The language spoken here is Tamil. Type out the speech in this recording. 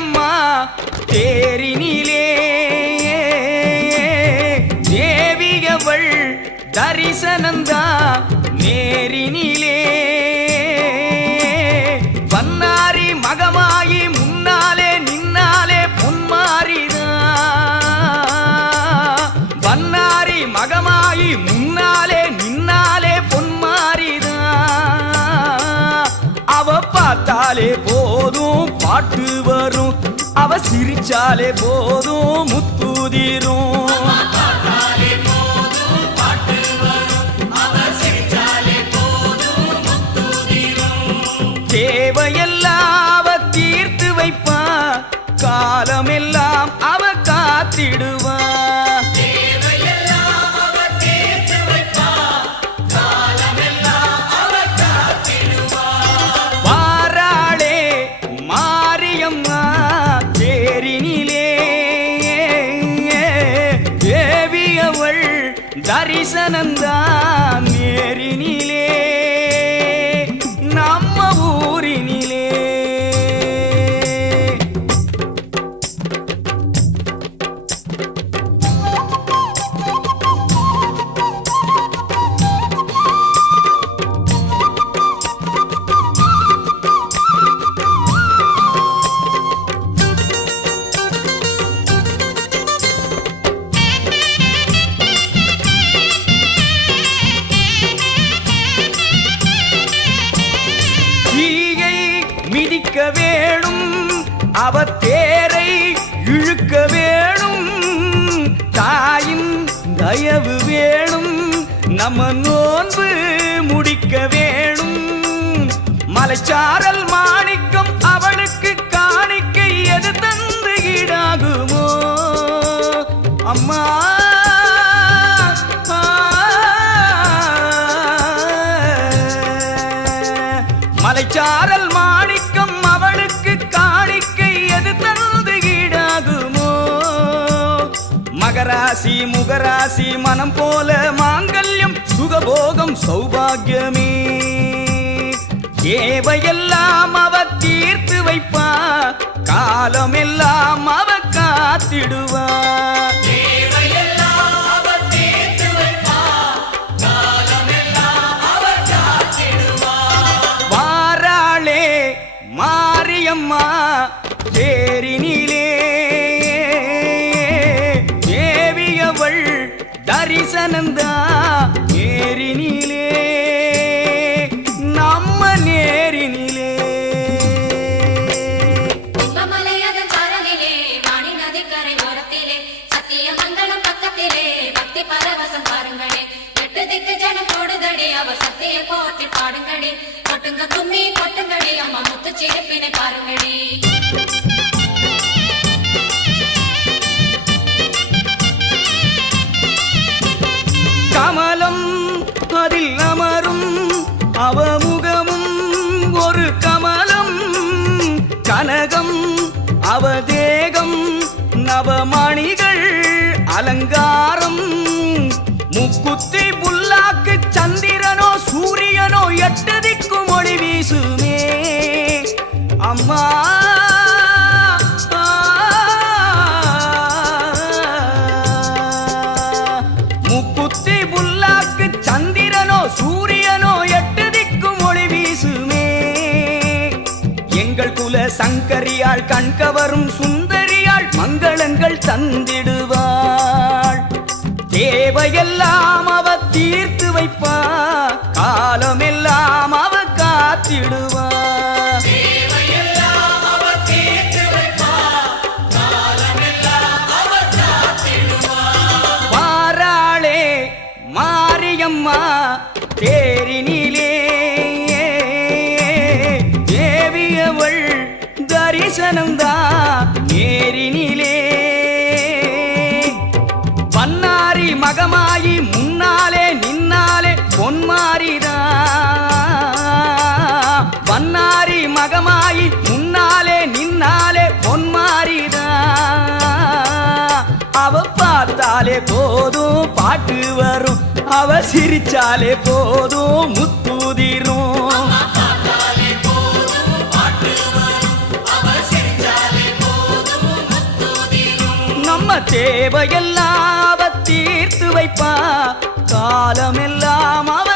அம்மா தேரினிலே தேவியவள் தரிசனந்தா அவ சிரிச்சாலே போதும் முத்துதிரும். தேவையெல்லாம் அவ தீர்த்து வைப்பா காலமெல்லாம் தரிசனந்தான் அவத்தேரை இழுக்க வேணும். தாயின் தயவு வேணும். நம்ம நோன்பு முடிக்க வேணும். மலைச்சாரல் மாணிக்கம் அவளுக்கு காணிக்கை எது தந்து ஈடாகுமோ? அம்மா மலைச்சாரல் மாணிக்கம் அவளுக்கு காணிக்கை தந்து ஈடாகுமோ? மகராசி முகராசி மனம் போல மாங்கல்யம் சுகபோகம் சௌபாகியமே. தேவையெல்லாம் அவ தீர்த்து வைப்பா காலமெல்லாம் அவ காத்திடுவா. தரிசனந்தா நேரினிலே நம்ம நேரினிலே இன்பமலையதன் பரவசம் பாருங்களே. எட்டு திக்கு ஜனம் கூடுதடி, அவர் சக்தியை போற்றி பாடுங்கடி. கொட்டுங்க கும்மி கொட்டுங்கடி, அம்மா முத்து சிரிப்பினை பாருங்கடி அவதேகம் நவமணிகள் அலங்காரம் முக்குத்தி புல்லாக்க சங்கரியாள் கண்கவரும் சுந்தரியாள் மங்களங்கள் தந்திடுவாள். தேவையெல்லாம் அவ தீர்த்து வைப்பா காலமெல்லாம் அவ காத்திடுவாள் தரிசனந்தா நேரினிலே பன்னாரி மகமாயி முன்னாலே நின்னாலே பொன்மாரிதா. பன்னாரி மகமாயி முன்னாலே நின்னாலே பொன்மாரிதா. அவ பார்த்தாலே போதும் பாட்டு வரும். அவ சிரிச்சாலே போதும் முத்துதிரும் தேவையெல்லாம் அவ தீர்த்து வைப்பா. காலமெல்லாம் அவ